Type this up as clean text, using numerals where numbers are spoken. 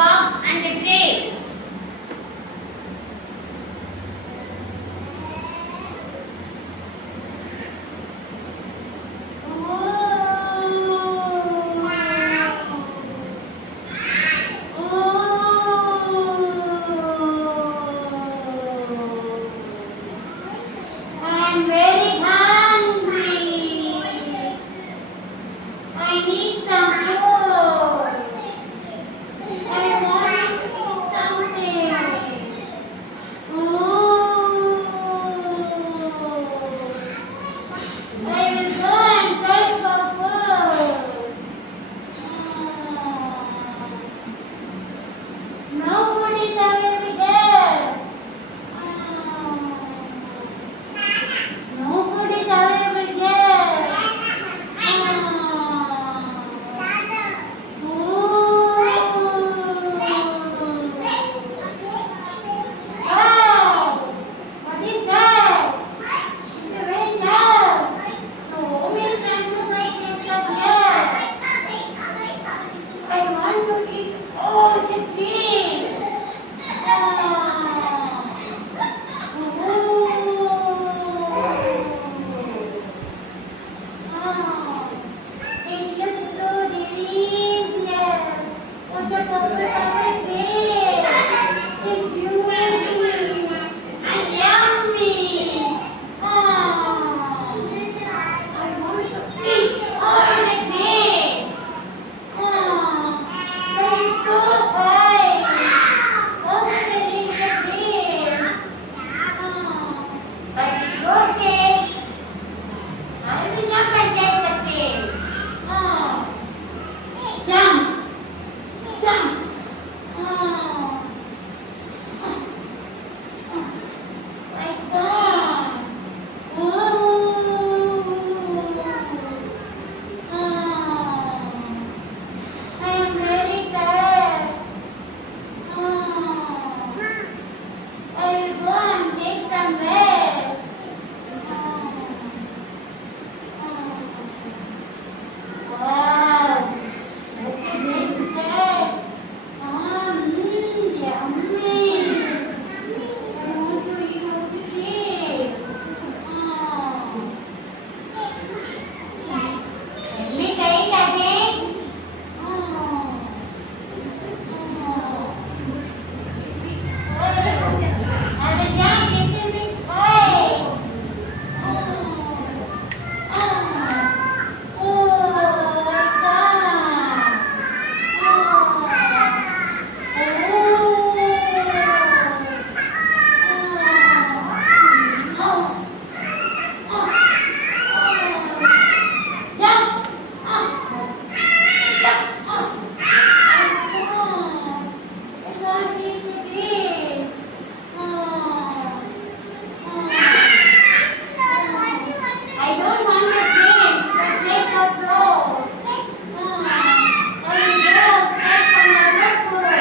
box and the trays. I'm very hungry. I need some food. I want to eat something. Ooh. I will go and search for food. No food is available there. No food is available here. Wow! What is that? It's very loud. So many translucent things are here. I want to eat all the things. It looks so delicious. What a perfect day. It's juicy and yummy. I want to eat all the day. But it's so high. How delicious it is. But it's okay. I will jump and get the tail. Jump. Jump. Like that. I am very tired. I will go and take some rest. Wow. That's a great set. Yummy. I want to eat all the cheese. Let me try it again. I will just little bit high. I don't want to drink. The place was low. I will go get some other food.